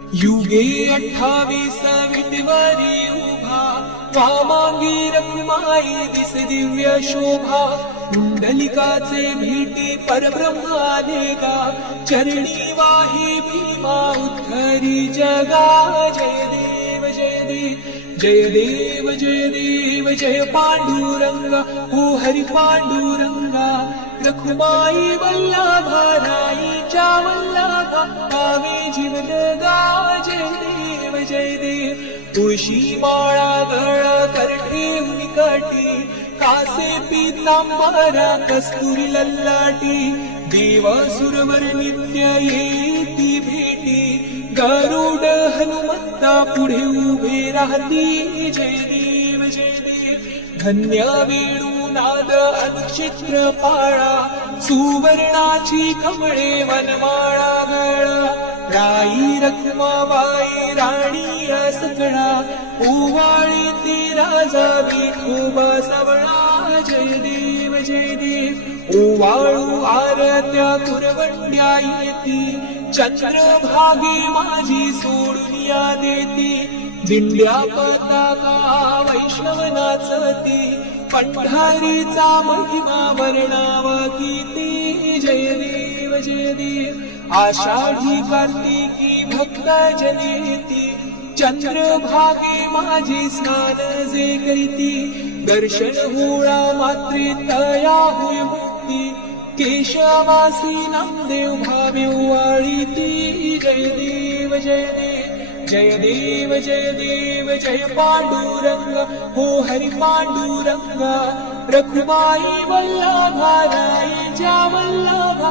युगे 28 विटवरी उभा, वामांगी रखुमाई दिस दिव्य शोभा. कुंडलिकाचे भेटी परब्रह्म आलेगा, चरणी वाही भीमा उद्धरी जगा. जय देव जय देव जय देव जय देव जय पांडुरंगा, ओ हरि पांडुरंगा. रखुमाई वल्लभा राईच्या वल्लभा, पावे जीवन गा. जय देव जय देव. तुळशी माळा गळा करठे उनिकटी, कासे पीतांबरा कस्तुरी लल्लाटी. देव सुरवर नित्य येती भेटी, गरुड हनुमंता पुढे उभे राहती. जय देव जय देव. धन्य वेणू नाद अनुचित्र पाळा, सुवर्णाची कमळे वनमाळा गळा. राई रखुमाबाई राणी सकळा, ओवाळी ती राजा विठोबा सवळा. जय देव जय देव. ओवाळू आरत्या कुरवंड्या येती, चंद्रभागे माझी सोडून या देती. दिंड्या पताका वैष्णव नाचती, पंढरीचा महिमा वर्णावा कीर्ती. जय देव जय देव. आषाढी कार्तिकी भक्त जनेती, चंद्रभागे माझी स्नान जे करीती. दर्शन होळा मात्रे तया होय मुक्ती, केशवासी नामदेव भावे वाळीती. जय देव जय देव जय देव जय देव जय पांडुरंगा, हो हरि पांडुरंगा. रखुमाई वल्लभा राईच्या वल्लभा,